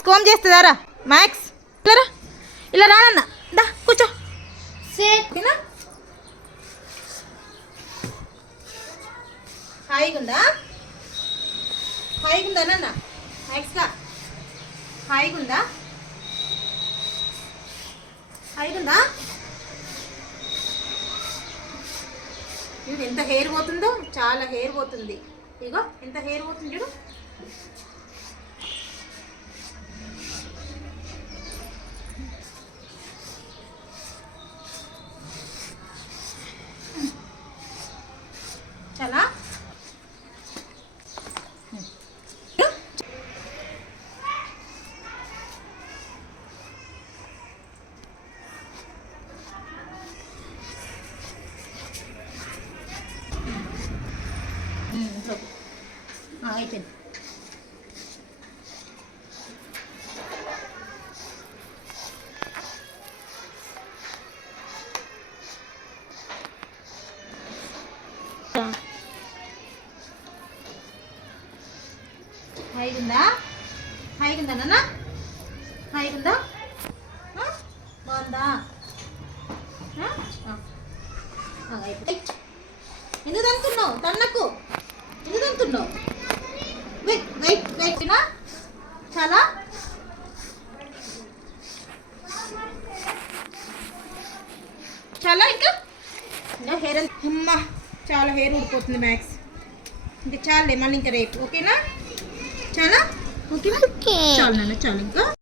max come చేస్తుందారా max ఇలా ఇలా రానన్న దా కూర్చో ఓకేనా హాయిగుందా హాయిగుందా నాన్న మ్యాక్స్గా హాయిగుందా హాయిగుందా చూడు ఎంత హెయిర్ పోతుందో చాలా హెయిర్ పోతుంది ఇగో ఎంత హెయిర్ పోతుంది చూడు చాలా అయిపోయింది హాయిగుందా హాయిగుందా నాన్న హాయిగుందా బాగుందా ఎందుకు తంతున్నావు తన్నకు ఎందుకు తంతున్నావు వెయిట్ వెయిట్ వెయిట్ చాలా చాలా ఇంకా హెయిర్ అమ్మ చాలా హెయిర్ ఊడిపోతుంది మ్యాక్స్ ఇంకా చాలే మళ్ళీ ఇంకా రేపు ఓకేనా చాలా ఓకేనా చాలు నాన్న చాలు ఇంకా